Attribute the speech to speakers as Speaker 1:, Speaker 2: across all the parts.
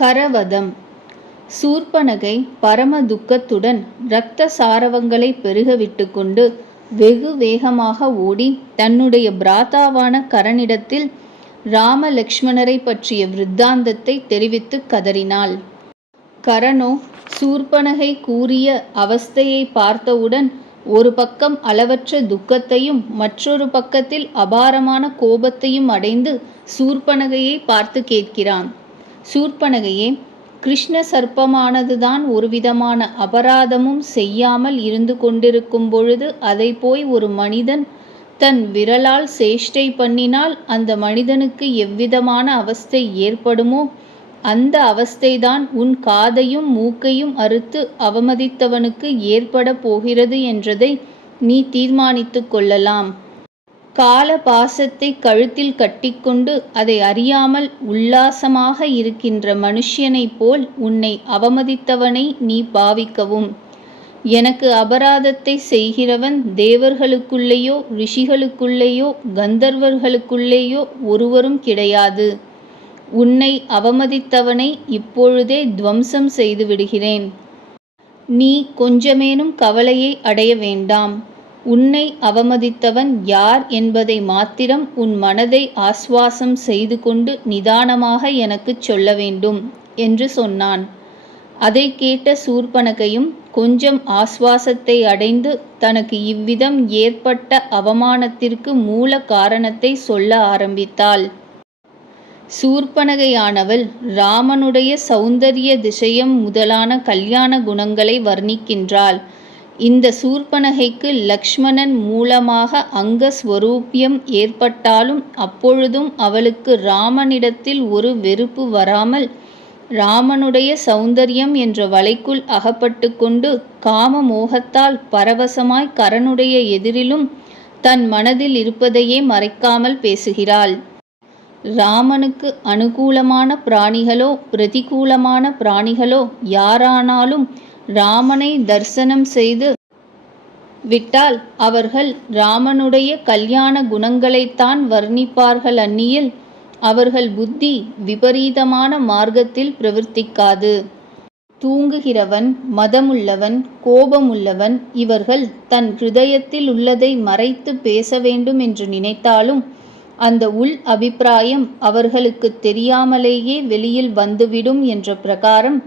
Speaker 1: கரவதம். சூர்பனகை பரம துக்கத்துடன் இரத்த சாரவங்களை பெருக விட்டுக்கொண்டு வெகு வேகமாக ஓடி தன்னுடைய பிராத்தாவான கரனிடத்தில் ராம லக்ஷ்மணரை பற்றிய விருத்தாந்தத்தை தெரிவித்து கதறினாள். கரனோ சூர்பனகை கூறிய அவஸ்தையை பார்த்தவுடன் ஒரு பக்கம் அளவற்ற துக்கத்தையும் மற்றொரு பக்கத்தில் அபாரமான கோபத்தையும் அடைந்து சூர்பனகையை பார்த்து கேட்கிறான். சூர்ப்பனகையே கிருஷ்ண சர்ப்பமானதுதான் ஒருவிதமான அபராதமும் செய்யாமல் இருந்து கொண்டிருக்கும் பொழுது அதை போய் ஒரு மனிதன் தன் விரலால் சேஷ்டை பண்ணினால் அந்த மனிதனுக்கு எவ்விதமான அவஸ்தை ஏற்படுமோ அந்த அவஸ்தைதான் உன் காதையும் மூக்கையும் அறுத்து அவமதித்தவனுக்கு ஏற்பட போகிறது என்றதை நீ தீர்மானித்து கொள்ளலாம். கால பாசத்தை கழுத்தில் கட்டிக்கொண்டு அதை அறியாமல் உல்லாசமாக இருக்கின்ற மனுஷ்யனைப் போல் உன்னை அவமதித்தவனை நீ பாவிக்கவும். எனக்கு அபராதத்தை செய்கிறவன் தேவர்களுக்குள்ளேயோ ரிஷிகளுக்குள்ளேயோ கந்தர்வர்களுக்குள்ளேயோ ஒருவரும் கிடையாது. உன்னை அவமதித்தவனை இப்பொழுதே துவம்சம் செய்து விடுகிறேன் நீ கொஞ்சமேனும் கவலையை அடைய வேண்டாம். உன்னை அவமதித்தவன் யார் என்பதை மாத்திரம் உன் மனதை ஆஸ்வாசம் செய்து கொண்டு நிதானமாக எனக்குச் சொல்ல வேண்டும் என்று சொன்னான். அதை கேட்ட சூர்பனகையும் கொஞ்சம் ஆஸ்வாசத்தை அடைந்து தனக்கு இவ்விதம் ஏற்பட்ட அவமானத்திற்கு மூல காரணத்தை சொல்ல ஆரம்பித்தாள். சூர்பனகையானவள் ராமனுடைய சௌந்தரிய திசையம் முதலான கல்யாண குணங்களை வர்ணிக்கின்றாள். இந்த சூர்பனகைக்கு லக்ஷ்மணன் மூலமாக அங்கஸ்வரூபியம் ஏற்பட்டாலும் அப்பொழுதும் அவளுக்கு ராமனிடத்தில் ஒரு வெறுப்பு வராமல் ராமனுடைய சௌந்தரியம் என்ற வலைக்குள் அகப்பட்டு கொண்டு காம மோகத்தால் பரவசமாய் கரனுடைய எதிரிலும் தன் மனதில் இருப்பதையே மறைக்காமல் பேசுகிறாள். ராமனுக்கு அனுகூலமான பிராணிகளோ பிரதிகூலமான பிராணிகளோ யாரானாலும் ராமனை தரிசனம் செய்து விட்டால் அவர்கள் ராமனுடைய கல்யாண குணங்களைத்தான் வர்ணிப்பார்கள் அந்நியில். அவர்கள் புத்தி விபரீதமான மார்க்கத்தில் பிரவர்த்திக்காது. தூங்குகிறவன் மதமுள்ளவன் கோபமுள்ளவன் இவர்கள் தன் ஹிருதயத்தில் உள்ளதை மறைத்து பேச வேண்டும் என்று நினைத்தாலும் அந்த உள் அபிப்பிராயம் அவர்களுக்கு தெரியாமலேயே வெளியில் வந்துவிடும் என்ற பிரகாரம்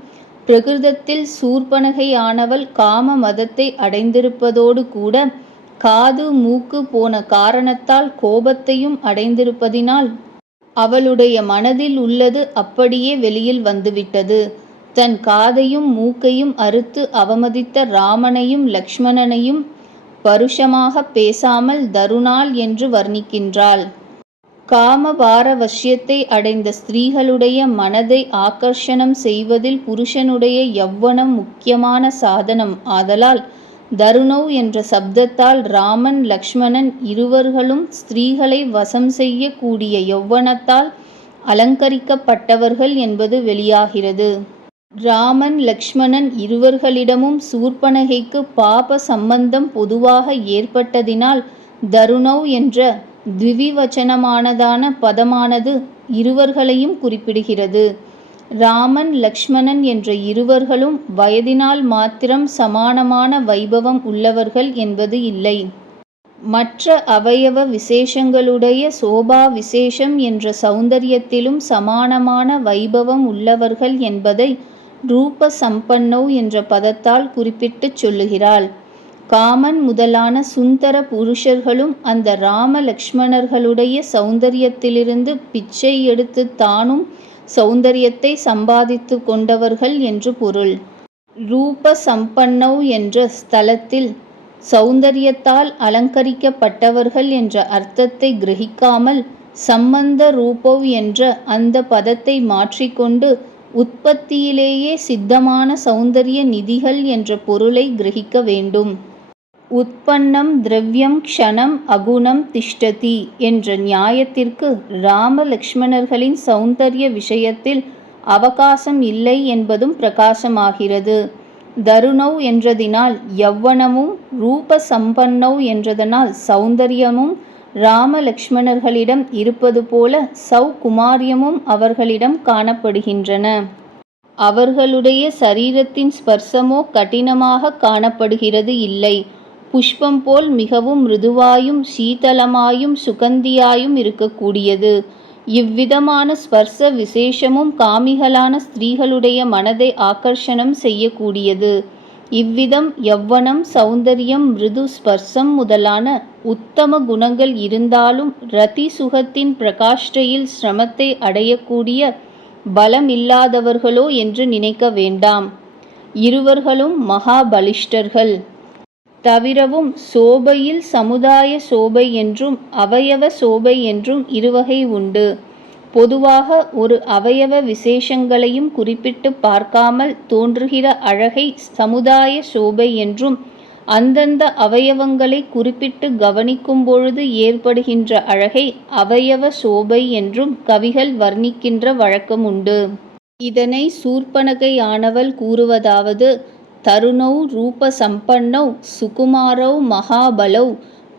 Speaker 1: பிரகிருதத்தில் சூர்பனகையானவள் காம மதத்தை அடைந்திருப்பதோடு கூட காது மூக்கு போன காரணத்தால் கோபத்தையும் அடைந்திருப்பதினால் அவளுடைய மனதில் உள்ளது அப்படியே வெளியில் வந்துவிட்டது. தன் காதையும் மூக்கையும் அறுத்து அவமதித்த ராமனையும் லக்ஷ்மணனையும் பருஷமாக பேசாமல் தருணாள் என்று வர்ணிக்கின்றாள். காம காமபாரவஷ்யத்தை அடைந்த ஸ்திரீகளுடைய மனதை ஆக்கர்ஷணம் செய்வதில் புருஷனுடைய யவ்வனம் முக்கியமான சாதனம். ஆதலால் தருணவ் என்ற சப்தத்தால் ராமன் லக்ஷ்மணன் இருவர்களும் ஸ்திரீகளை வசம் செய்யக்கூடிய யௌவனத்தால் அலங்கரிக்கப்பட்டவர்கள் என்பது வெளியாகிறது. ராமன் லக்ஷ்மணன் இருவர்களிடமும் சூர்பனகைக்கு பாப சம்பந்தம் பொதுவாக ஏற்பட்டதினால் தருணவ் என்ற திவிவச்சனமானதான பதமானது இருவர்களையும் குறிப்பிடுகிறது. ராமன் லக்ஷ்மணன் என்ற இருவர்களும் வயதினால் மாத்திரம் சமானமான வைபவம் உள்ளவர்கள் என்பது இல்லை. மற்ற அவயவ விசேஷங்களுடைய சோபா விசேஷம் என்ற சௌந்தரியத்திலும் சமானமான வைபவம் உள்ளவர்கள் என்பதை ரூப சம்பன்னோ என்ற பதத்தால் குறிப்பிட்டுச் சொல்லுகிறாள். காமன் முதலான சுந்தர புருஷர்களும் அந்த ராம லக்ஷ்மணர்களுடைய சௌந்தரியத்திலிருந்து பிச்சை எடுத்து தானும் சௌந்தரியத்தை சம்பாதித்து கொண்டவர்கள் என்று பொருள். ரூப சம்பன்னவ் என்ற ஸ்தலத்தில் சௌந்தரியத்தால் அலங்கரிக்கப்பட்டவர்கள் என்ற அர்த்தத்தை கிரகிக்காமல் சம்பந்த ரூபவ் என்ற அந்த பதத்தை மாற்றிக்கொண்டு உற்பத்தியிலேயே சித்தமான சௌந்தரிய நிதிகள் என்ற பொருளை கிரகிக்க வேண்டும். உற்பன்னம் திரவியம் க்ஷணம் அகுணம் திஷ்டதி என்ற நியாயத்திற்கு ராமலக்ஷ்மணர்களின் சௌந்தரிய விஷயத்தில் அவகாசம் இல்லை என்பதும் பிரகாசமாகிறது. தருணௌ என்றதினால் யவ்வனமும் ரூப சம்பன்னௌ என்றதனால் சௌந்தரியமும் ராமலக்ஷ்மணர்களிடம் இருப்பது போல சௌகுமாரியமும் அவர்களிடம் காணப்படுகின்றன. அவர்களுடைய சரீரத்தின் ஸ்பர்சமோ கடினமாக காணப்படுகிறது இல்லை. புஷ்பம் போல் மிகவும் மிருதுவாயும் சீதளமாயும் சுகந்தியாயும் இருக்கக்கூடியது. இவ்விதமான ஸ்பர்ச விசேஷமும் காமிகளான ஸ்திரீகளுடைய மனதை ஆக்கர்ஷணம் செய்யக்கூடியது. இவ்விதம் யவ்வனம் சௌந்தரியம் மிருது ஸ்பர்சம் முதலான உத்தம குணங்கள் இருந்தாலும் ரதி சுகத்தின் பிரகாஷ்டையில் சிரமத்தை அடையக்கூடிய பலம் இல்லாதவர்களோ என்று நினைக்க வேண்டாம். இருவர்களும் மகாபலிஷ்டர்கள். தவிரவும் சோபையில் சமுதாய சோபை என்றும் அவயவ சோபை என்றும் இருவகை உண்டு. பொதுவாக ஒரு அவயவ விசேஷங்களையும் குறிப்பிட்டு பார்க்காமல் தோன்றுகிற அழகை சமுதாய சோபை என்றும் அந்தந்த அவயவங்களை குறிப்பிட்டு கவனிக்கும் பொழுது ஏற்படுகின்ற அழகை அவயவ சோபை என்றும் கவிகள் வர்ணிக்கின்ற வழக்கம் உண்டு இதனை சூர்பனகையானவள் கூறுவதாவது तरुणौ रूपसम्पन्नौ सुकुमारौ महाबलौ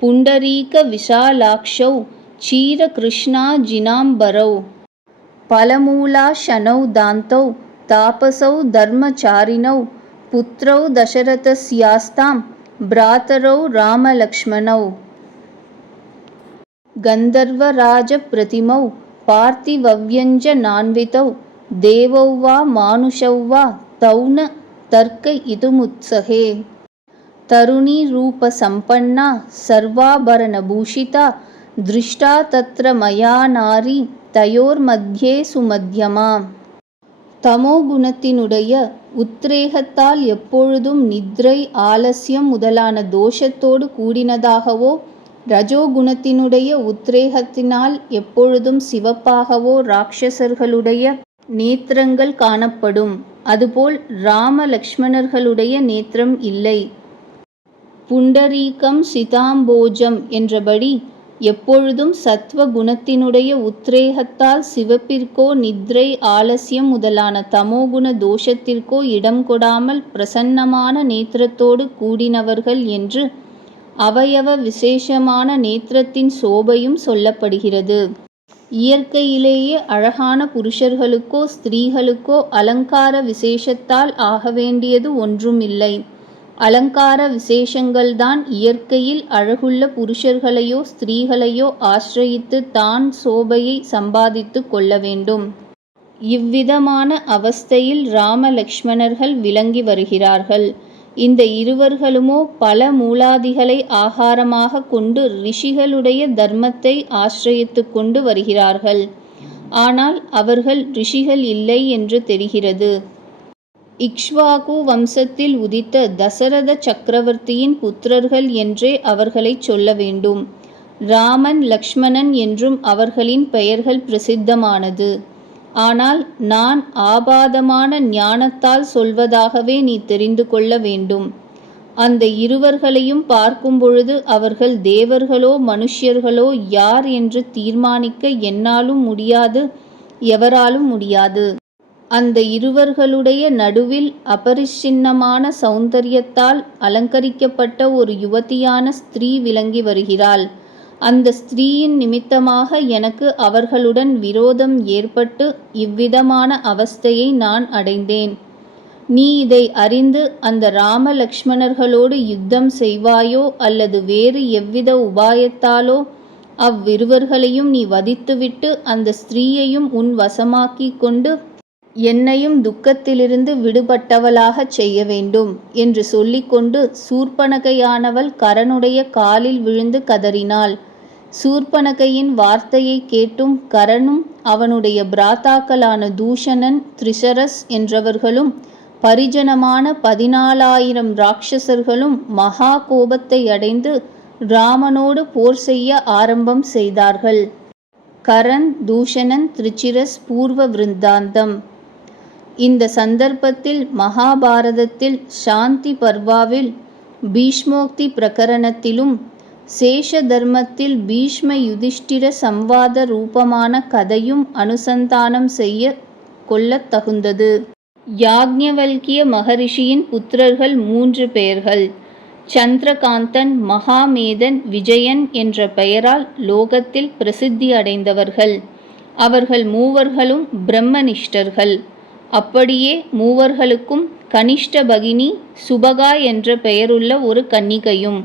Speaker 1: पुण्डरीकविशालाक्षौ क्षीरकृष्णाजिनाम्बरौ फलमूलाशनौ दान्तौ तापसौ धर्मचारिणौ पुत्रौ दशरथस्यास्तां भ्रातरौ रामलक्ष्मणौ गन्धर्वराजप्रतिमौ पार्थिवव्यञ्जनान्वितौ देवौ वा मानुषौ वा तौ न तर्कयितुमुत्सहे तरुणीरूपसम्पन्ना सर्वाभरणभूषिता दृष्टा तत्र मया नारी தயோர்மத்தியே சுமத்தியமா தமோ குணத்தினுடைய உத்ரேகத்தால் எப்பொழுதும் நித்ரை ஆலசியம் முதலான தோஷத்தோடு கூடினதாகவோ ரஜோகுணத்தினுடைய உத்ரேகத்தினால் எப்பொழுதும் சிவப்பாகவோ ராட்சசர்களுடைய நேத்திரங்கள் காணப்படும் அதுபோல் ராம லக்ஷ்மணர்களுடைய நேத்திரம் இல்லை. புண்டரீகம் சிதாம்போஜம் என்றபடி எப்பொழுதும் சத்வ குணத்தினுடைய உத்ரேகத்தால் சிவப்பிற்கோ நித்ரை ஆலசியம் முதலான தமோகுண தோஷத்திற்கோ இடம் கொடாமல் பிரசன்னமான நேத்திரத்தோடு கூடினவர்கள் என்று அவயவ விசேஷமான நேத்திரத்தின் சோபையும் சொல்லப்படுகிறது. இயற்கையிலேயே அழகான புருஷர்களுக்கோ ஸ்திரீகளுக்கோ அலங்கார விசேஷத்தால் ஆக வேண்டியது ஒன்றுமில்லை. அலங்கார விசேஷங்கள்தான் இயற்கையில் அழகுள்ள புருஷர்களையோ ஸ்திரீகளையோ ஆசிரயித்து தான் சோபையை சம்பாதித்து கொள்ள வேண்டும். இவ்விதமான அவஸ்தையில் ராமலக்ஷ்மணர்கள் விளங்கி வருகிறார்கள். இந்த இருவர்களுமோ பல மூலாதிகளை ஆகாரமாக கொண்டு ரிஷிகளுடைய தர்மத்தை ஆசிரயித்து கொண்டு வருகிறார்கள். ஆனால் அவர்கள் ரிஷிகள் இல்லை என்று தெரிகிறது. இக்ஷ்வாகு வம்சத்தில் உதித்த தசரத சக்கரவர்த்தியின் புத்திரர்கள் என்றே அவர்களைச் சொல்ல வேண்டும். ராமன் லக்ஷ்மணன் என்றும் அவர்களின் பெயர்கள் பிரசித்தமானது. ஆனால் நான் ஆபாதமான ஞானத்தால் சொல்வதாகவே நீ தெரிந்து கொள்ள வேண்டும். அந்த இருவர்களையும் பார்க்கும் பொழுது அவர்கள் தேவர்களோ மனுஷ்யர்களோ யார் என்று தீர்மானிக்க என்னாலும் முடியாது எவராலும் முடியாது. அந்த இருவர்களுடைய நடுவில் அபரிச்சின்னமான சௌந்தரியத்தால் அலங்கரிக்கப்பட்ட ஒரு யுவதியான ஸ்திரீ விளங்கி வருகிறாள். அந்த ஸ்திரீயின் நிமித்தமாக எனக்கு அவர்களுடன் விரோதம் ஏற்பட்டு இவ்விதமான அவஸ்தையை நான் அடைந்தேன். நீ இதை அறிந்து அந்த ராம லக்ஷ்மணர்களோடு யுத்தம் செய்வாயோ அல்லது வேறு எவ்வித உபாயத்தாலோ அவ்விருவர்களையும் நீ வதித்துவிட்டு அந்த ஸ்திரீயையும் உன் வசமாக்கிக் கொண்டு என்னையும் துக்கத்திலிருந்து விடுபட்டவளாகச் செய்ய வேண்டும் என்று சொல்லிக்கொண்டு சூர்பனகையானவள் கரனுடைய காலில் விழுந்து கதறினாள். சூர்பனகையின் வார்த்தையை கேட்டும் கரனும் அவனுடைய பிராத்தாக்களான தூஷணன் த்ரிஷரஸ் என்றவர்களும் பரிஜனமான பதினாலாயிரம் ராட்சசர்களும் மகா கோபத்தை அடைந்து ராமனோடு போர் செய்ய ஆரம்பம் செய்தார்கள். கரண் தூஷணன் திருச்சிரஸ் பூர்வ விருந்தாந்தம். இந்த சந்தர்ப்பத்தில் மகாபாரதத்தில் சாந்தி பர்வாவில் பீஷ்மோக்தி பிரகரணத்திலும் சேஷ தர்மத்தில் பீஷ்ம யுதிஷ்டிர சம்வாத ரூபமான கதையும் அனுசந்தானம் செய்ய கொள்ளத் தகுந்தது. யாக்ஞவல்கிய மகரிஷியின் புத்திரர்கள் மூன்று பெயர்கள் சந்திரகாந்தன் மகாமேதன் விஜயன் என்ற பெயரால் லோகத்தில் பிரசித்தி அடைந்தவர்கள். அவர்கள் மூவர்களும் பிரம்மனிஷ்டர்கள். அப்படியே மூவர்களுக்கும் கனிஷ்ட பகினி சுபகா என்ற பெயருள்ள ஒரு கன்னிகையும்.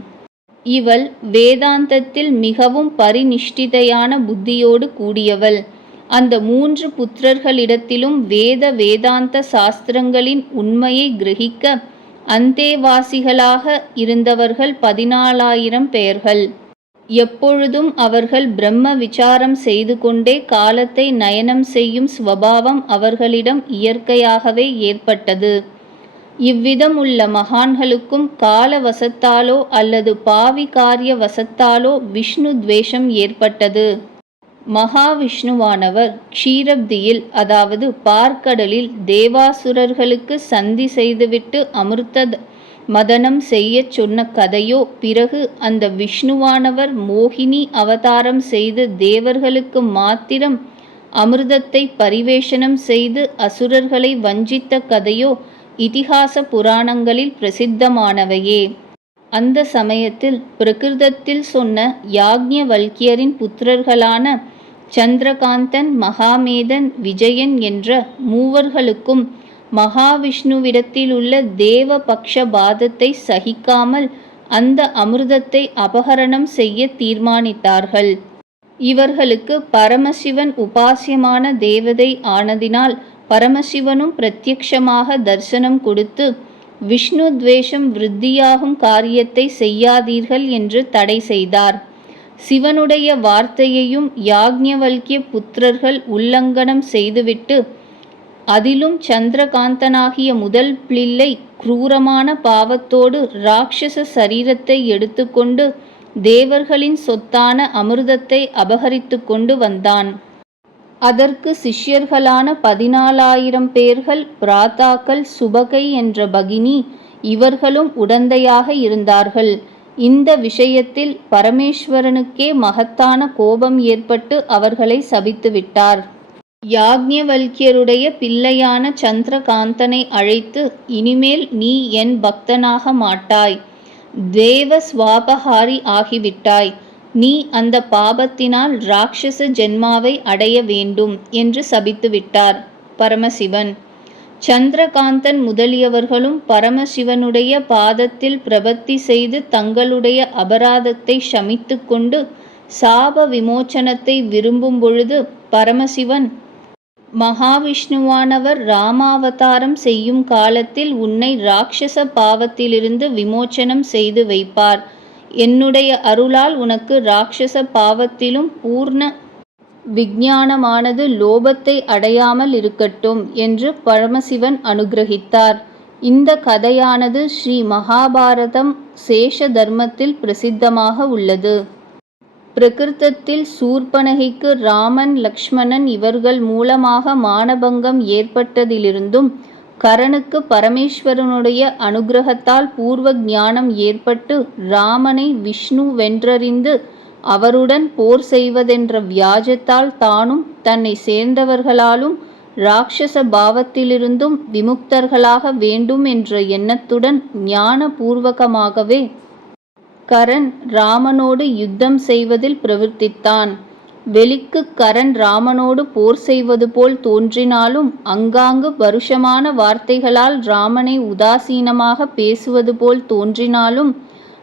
Speaker 1: இவள் வேதாந்தத்தில் மிகவும் பரிநிஷ்டிதையான புத்தியோடு கூடியவள். அந்த மூன்று புத்திரர்களிடத்திலும் வேத வேதாந்த சாஸ்திரங்களின் உண்மையை கிரகிக்க அந்தேவாசிகளாக இருந்தவர்கள் பதினாலாயிரம் பெயர்கள் எப்பொழுதும் அவர்கள் பிரம்ம விசாரம் செய்து கொண்டே காலத்தை நயனம் செய்யும் ஸ்வபாவம் அவர்களிடம் இயற்கையாகவே ஏற்பட்டது. இவ்விதமுள்ள மகான்களுக்கும் கால வசத்தாலோ அல்லது பாவி காரிய வசத்தாலோ விஷ்ணு துவேஷம் ஏற்பட்டது. மகாவிஷ்ணுவானவர் க்ஷீரப்தியில் அதாவது பாற்கடலில் தேவாசுரர்களுக்கு சந்தி செய்துவிட்டு அமிர்த மதனம் செய்யச் சொன்ன கதையோ பிறகு அந்த விஷ்ணுவானவர் மோகினி அவதாரம் செய்து தேவர்களுக்கு மாத்திரம் அமிர்தத்தை பரிவேஷனம் செய்து அசுரர்களை வஞ்சித்த கதையோ இதிகாச புராணங்களில் பிரசித்தமானவையே. அந்த சமயத்தில் பிரகிருதத்தில் சொன்ன யாக்ஞவல்கியரின் புத்திரர்களான சந்திரகாந்தன் மகாமேதன் விஜயன் என்ற மூவர்களுக்கும் மகாவிஷ்ணுவிடத்திலுள்ள தேவ பக்ஷபாதத்தை சகிக்காமல் அந்த அமிர்தத்தை அபகரணம் செய்ய தீர்மானித்தார்கள். இவர்களுக்கு பரமசிவன் உபாசியமான தேவதை ஆனதினால் பரமசிவனும் பிரத்யக்ஷமாக தர்சனம் கொடுத்து விஷ்ணு துவேஷம் விருத்தியாகும் காரியத்தை செய்யாதீர்கள் என்று தடை செய்தார். சிவனுடைய வார்த்தையையும் யாக்ஞவல்கிய புத்திரர்கள் உல்லங்கனம் செய்துவிட்டு அதிலும் சந்திரகாந்தனாகிய முதல் பிள்ளை குரூரமான பாவத்தோடு ராட்சச சரீரத்தை எடுத்துக்கொண்டு தேவர்களின் சொத்தான அமிர்தத்தை அபகரித்து கொண்டு வந்தான். அதற்கு சிஷ்யர்களான பதினாலாயிரம் பேர்கள் பிராத்தாக்கள் சுபகை என்ற பகினி இவர்களும் உடந்தையாக இருந்தார்கள். இந்த விஷயத்தில் பரமேஸ்வரனுக்கே மகத்தான கோபம் ஏற்பட்டு அவர்களை சபித்துவிட்டார். யாக்ஞவல்யருடைய பிள்ளையான சந்திரகாந்தனை அழைத்து இனிமேல் நீ என் பக்தனாக மாட்டாய். தேவ ஸ்வாபஹாரி ஆகிவிட்டாய். நீ அந்த பாபத்தினால் ராட்சச ஜென்மாவை அடைய வேண்டும் என்று சபித்துவிட்டார் பரமசிவன். சந்திரகாந்தன் முதலியவர்களும் பரமசிவனுடைய பாதத்தில் பிரபத்தி செய்து தங்களுடைய அபராதத்தை சமித்து கொண்டு சாப விமோச்சனத்தை விரும்பும் பொழுது பரமசிவன் மகாவிஷ்ணுவானவர் ராமாவதாரம் செய்யும் காலத்தில் உன்னை ராட்சச பாவத்திலிருந்து விமோசனம் செய்து வைப்பார். என்னுடைய அருளால் உனக்கு ராட்சச பாவத்திலும் பூர்ண விஞ்ஞானமானது லோபத்தை அடையாமல் இருக்கட்டும் என்று பரமசிவன் அனுக்கிரகித்தார். இந்த கதையானது ஸ்ரீ மகாபாரதம் சேஷ தர்மத்தில் பிரசித்தமாக உள்ளது. பிரகிருதத்தில் சூர்பனகைக்கு ராமன் லக்ஷ்மணன் இவர்கள் மூலமாக மானபங்கம் ஏற்பட்டதிலிருந்தும் கரனுக்கு பரமேஸ்வரனுடைய அனுக்கிரகத்தால் பூர்வ ஞானம் ஏற்பட்டு ராமனை விஷ்ணு வென்றறிந்து அவருடன் போர் செய்வதென்ற வியாஜத்தால் தானும் தன்னை சேர்ந்தவர்களாலும் இராட்சச பாவத்திலிருந்தும் விமுக்தர்களாக வேண்டும் என்ற எண்ணத்துடன் ஞான பூர்வகமாகவே கரன் ராமனோடு யுத்தம் செய்வதில் பிரவர்த்தித்தான். வெளிக்குக் கரண் ராமனோடு போர் செய்வது போல் தோன்றினாலும் அங்காங்கு பருஷமான வார்த்தைகளால் ராமனை உதாசீனமாக பேசுவது போல் தோன்றினாலும்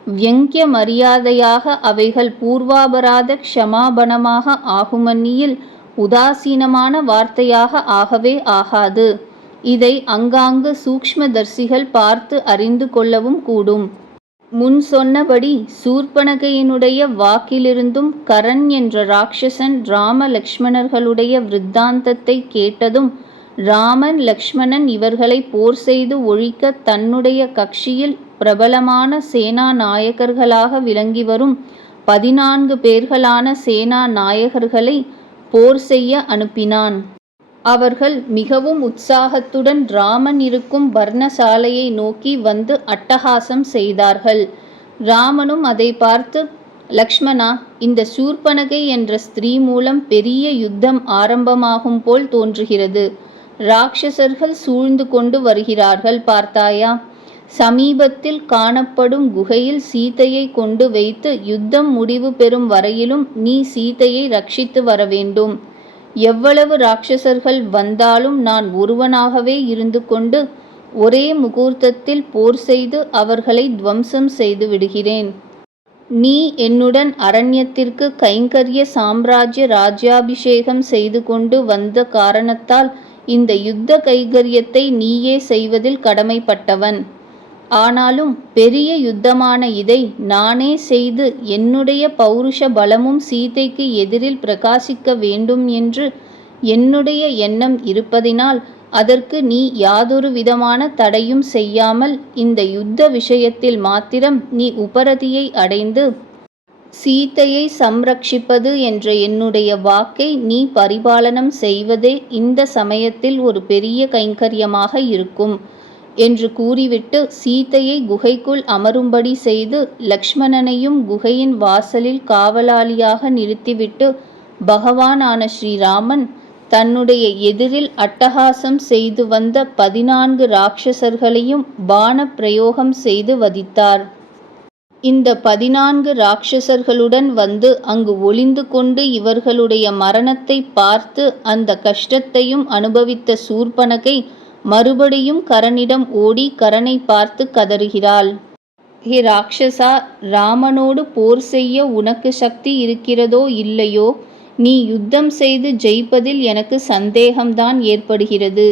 Speaker 1: வியங்கிய மரியாதையாக அவைகள் பூர்வாபராத க்ஷமாபணமாக ஆகுமன்னியில் உதாசீனமான வார்த்தையாக ஆகவே ஆகாது. இதை அங்காங்கு சூக்ஷ்மதர்சிகள் பார்த்து அறிந்து கொள்ளவும் கூடும். முன் சொன்னபடி சூர்பனகையினுடைய வாக்கிலிருந்தும் கரண் என்ற ராட்சசன் ராம லக்ஷ்மணர்களுடைய விருத்தாந்தத்தைக் கேட்டதும் ராமன் லக்ஷ்மணன் இவர்களை போர் செய்து ஒழிக்க தன்னுடைய கட்சியில் பிரபலமான சேனா நாயகர்களாக விளங்கிவரும் பதினான்கு பேர்களான சேனா நாயகர்களை போர் செய்ய அனுப்பினான். அவர்கள் மிகவும் உற்சாகத்துடன் ராமன் இருக்கும் பர்ணசாலையை நோக்கி வந்து அட்டகாசம் செய்தார்கள். ராமனும் அதைப் பார்த்து லக்ஷ்மணா இந்த சூர்பனகை என்ற ஸ்திரீ மூலம் பெரிய யுத்தம் ஆரம்பமாகும் போல் தோன்றுகிறது. ராட்சசர்கள் சூழ்ந்து கொண்டு வருகிறார்கள் பார்த்தாயா? சமீபத்தில் காணப்படும் குகையில் சீதையை கொண்டு வைத்து யுத்தம் முடிவு பெறும் வரையிலும் நீ சீதையை ரக்ஷித்து வரவேண்டும். எவ்வளவு ராட்சசர்கள் வந்தாலும் நான் ஒருவனாகவே இருந்து கொண்டு ஒரே முகூர்த்தத்தில் போர் செய்து அவர்களை துவம்சம் செய்து விடுகிறேன். நீ என்னுடன் அரண்யத்திற்கு கைங்கரிய சாம்ராஜ்ய ராஜ்யாபிஷேகம் செய்து கொண்டு வந்த காரணத்தால் இந்த யுத்த கைங்கரியத்தை நீயே செய்வதில் கடமைப்பட்டவன். ஆனாலும் பெரிய யுத்தமான இதை நானே செய்து என்னுடைய பௌருஷ பலமும் சீதைக்கு எதிரில் பிரகாசிக்க வேண்டும் என்று என்னுடைய எண்ணம் இருப்பதினால் அதற்கு நீ யாதொரு விதமான தடையும் செய்யாமல் இந்த யுத்த விஷயத்தில் மாத்திரம் நீ உபரதியை அடைந்து சீதையை சம்ரக்ஷிப்பது என்ற என்னுடைய வாக்கை நீ பரிபாலனம் செய்வதே இந்த சமயத்தில் ஒரு பெரிய கைங்கரியமாக இருக்கும். என்று கூறிவிட்டு சீதையை குகைக்குள் அமரும்படி செய்து லக்ஷ்மணனையும் குகையின் வாசலில் காவலாளியாக நிறுத்திவிட்டு பகவானான ஸ்ரீராமன் தன்னுடைய எதிரில் அட்டகாசம் செய்து வந்த பதினான்கு ராட்சசர்களையும் பான பிரயோகம் செய்து வதித்தார். இந்த பதினான்கு ராட்சசர்களுடன் வந்து அங்கு ஒளிந்து கொண்டு இவர்களுடைய மரணத்தை பார்த்து அந்த கஷ்டத்தையும் அனுபவித்த சூர்பனகை மறுபடியும் கரனிடம் ஓடி கரனை பார்த்து கதறுகிறாள். ஹே ராட்சசா ராமனோடு போர் செய்ய உனக்கு சக்தி இருக்கிறதோ இல்லையோ? நீ யுத்தம் செய்து ஜெயிப்பதில் எனக்கு சந்தேகம்தான் ஏற்படுகிறது.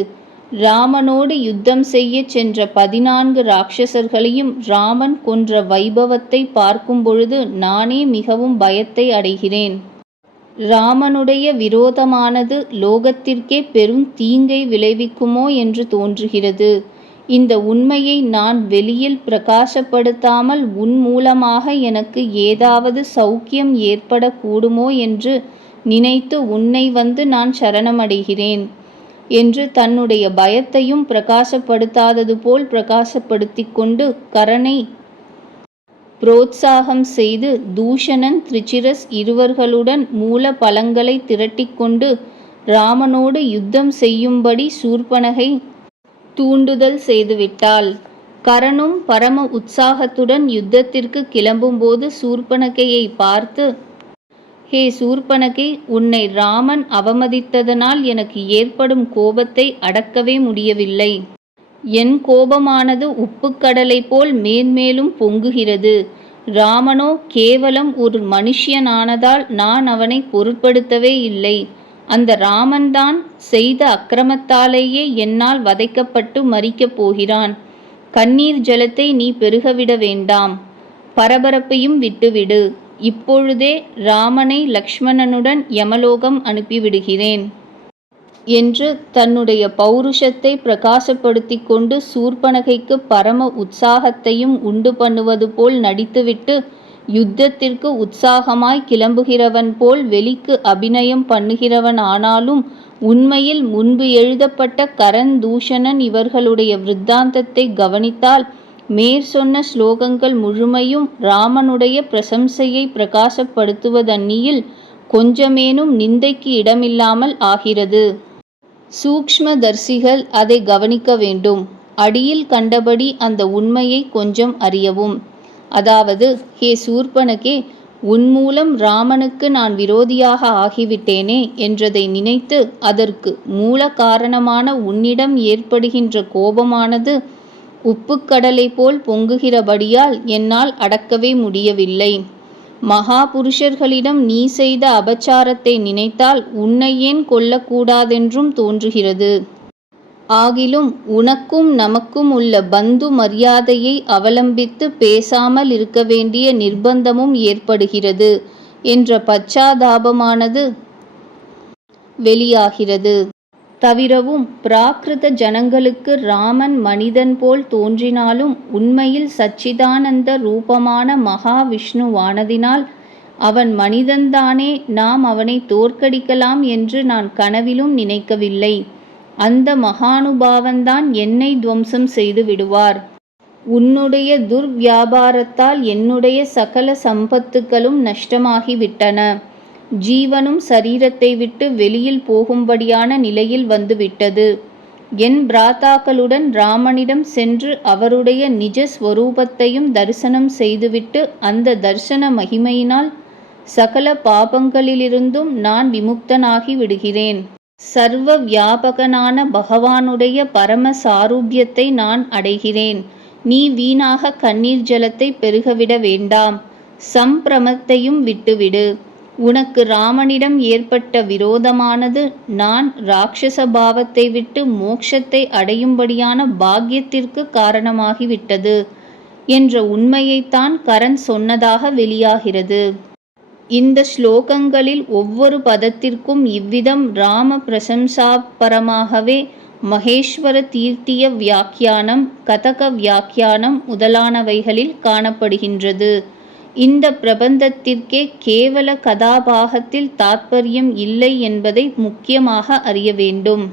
Speaker 1: ராமனோடு யுத்தம் செய்ய சென்ற பதினான்கு ராட்சசர்களையும் ராமன் கொன்ற வைபவத்தை பார்க்கும் பொழுது நானே மிகவும் பயத்தை அடைகிறேன். ராமனுடைய விரோதமானது லோகத்திற்கே பெரும் தீங்கை விளைவிக்குமோ என்று தோன்றுகிறது. இந்த உண்மையை நான் வெளியில் பிரகாசப்படுத்தாமல் உன் மூலமாக எனக்கு ஏதாவது சௌக்கியம் ஏற்படக்கூடுமோ என்று நினைத்து உன்னை வந்து நான் சரணமடைகிறேன் என்று தன்னுடைய பயத்தையும் பிரகாசப்படுத்தாதது போல் பிரகாசப்படுத்தி கொண்டு கரனை புரோத்சாகம் செய்து தூஷணன் திரிச்சிரஸ் இருவர்களுடன் மூல பலங்களை திரட்டிக்கொண்டு ராமனோடு யுத்தம் செய்யும்படி சூர்பனகை தூண்டுதல் செய்துவிட்டாள். கரணும் பரம உற்சாகத்துடன் யுத்தத்திற்கு கிளம்பும்போது சூர்பனகையை பார்த்து ஹே சூர்பனகை உன்னை ராமன் அவமதித்ததனால் எனக்கு ஏற்படும் கோபத்தை அடக்கவே முடியவில்லை. என் கோபமானது உப்புக்கடலை போல் மேன்மேலும் பொங்குகிறது. ராமனோ கேவலம் ஒரு மனுஷியனானதால் நான் அவனை பொருட்படுத்தவே இல்லை. அந்த ராமன்தான் செய்த அக்கிரமத்தாலேயே என்னால் வதைக்கப்பட்டு மறிக்கப் போகிறான். கண்ணீர் ஜலத்தை நீ பெருகவிட வேண்டாம். பரபரப்பையும் விட்டுவிடு. இப்பொழுதே ராமனை லக்ஷ்மணனுடன் யமலோகம் அனுப்பிவிடுகிறேன். என்று தன்னுடைய பௌருஷத்தை பிரகாசப்படுத்தி கொண்டு சூர்பனகைக்கு பரம உற்சாகத்தையும் உண்டு பண்ணுவது போல் நடித்துவிட்டு யுத்தத்திற்கு உற்சாகமாய் கிளம்புகிறவன் போல் வெளிக்கு அபிநயம் பண்ணுகிறவன் ஆனாலும் உண்மையில் முன்பு எழுதப்பட்ட கரண் தூஷணன் இவர்களுடைய விருத்தாந்தத்தை கவனித்தால் மேற் சொன்ன ஸ்லோகங்கள் முழுமையும் ராமனுடைய பிரசம்சையை பிரகாசப்படுத்துவதன்னியில் கொஞ்சமேனும் நிந்தைக்கு இடமில்லாமல் ஆகிறது. சூக்ஷ்மதர்சிகள் அதை கவனிக்க வேண்டும். அடியில் கண்டபடி அந்த உண்மையை கொஞ்சம் அறியவும். அதாவது ஹே சூர்பனகே உன் மூலம் ராமனுக்கு நான் விரோதியாக ஆகிவிட்டேனே என்றதை நினைத்து அதற்கு மூல காரணமான உன்னிடம் ஏற்படுகின்ற கோபமானது உப்புக்கடலை போல் பொங்குகிறபடியால் என்னால் அடக்கவே முடியவில்லை. மகா புருஷர்களிடம் நீ செய்த அபச்சாரத்தை நினைத்தால் உன்னை ஏன் கொல்லக்கூடாதென்றும் தோன்றுகிறது. ஆகிலும் உனக்கும் நமக்கும் உள்ள பந்து மரியாதையை அவலம்பித்து பேசாமல் இருக்க வேண்டிய நிர்பந்தமும் ஏற்படுகிறது என்ற பச்சாதாபமானது வெளியாகிறது. தவிரவும் பிராகிருத ஜனங்களுக்கு ராமன் மனிதன் போல் தோன்றினாலும் உண்மையில் சச்சிதானந்த ரூபமான மகாவிஷ்ணுவானதினால் அவன் மனிதன்தானே நாம் அவனை தோற்கடிக்கலாம் என்று நான் கனவிலும் நினைக்கவில்லை. அந்த மகானுபாவன்தான் என்னை துவம்சம் செய்து விடுவார். உன்னுடைய துர்வியாபாரத்தால் என்னுடைய சகல சம்பத்துக்களும் நஷ்டமாகிவிட்டன. ஜீவனும் சரீரத்தை விட்டு வெளியில் போகும்படியான நிலையில் வந்துவிட்டது. என் பிராத்தாக்களுடன் ராமனிடம் சென்று அவருடைய நிஜ ஸ்வரூபத்தையும் தரிசனம் செய்துவிட்டு அந்த தர்சன மகிமையினால் சகல பாபங்களிலிருந்தும் நான் விமுக்தனாகி விடுகிறேன். சர்வ வியாபகனான பகவானுடைய பரம சாரூபியத்தை நான் அடைகிறேன். நீ வீணாக கண்ணீர் ஜலத்தை பெருகவிட வேண்டாம். சம்பிரமத்தையும் விட்டுவிடு. உனக்கு ராமனிடம் ஏற்பட்ட விரோதமானது நான் ராட்சச பாவத்தை விட்டு மோட்சத்தை அடையும்படியான பாக்கியத்திற்கு காரணமாகிவிட்டது என்ற உண்மையைத்தான் கரண் சொன்னதாக வெளியாகிறது. இந்த ஸ்லோகங்களில் ஒவ்வொரு பதத்திற்கும் இவ்விதம் ராம பிரசம்சாபரமாகவே மகேஸ்வர தீர்த்திய வியாக்கியானம் கதக வியாக்கியானம் முதலானவைகளில் காணப்படுகின்றது. இந்த பிரபந்தத்திற்கே கேவல கதாபாகத்தில் தாத்பரியம் இல்லை என்பதை முக்கியமாக அறிய வேண்டும்.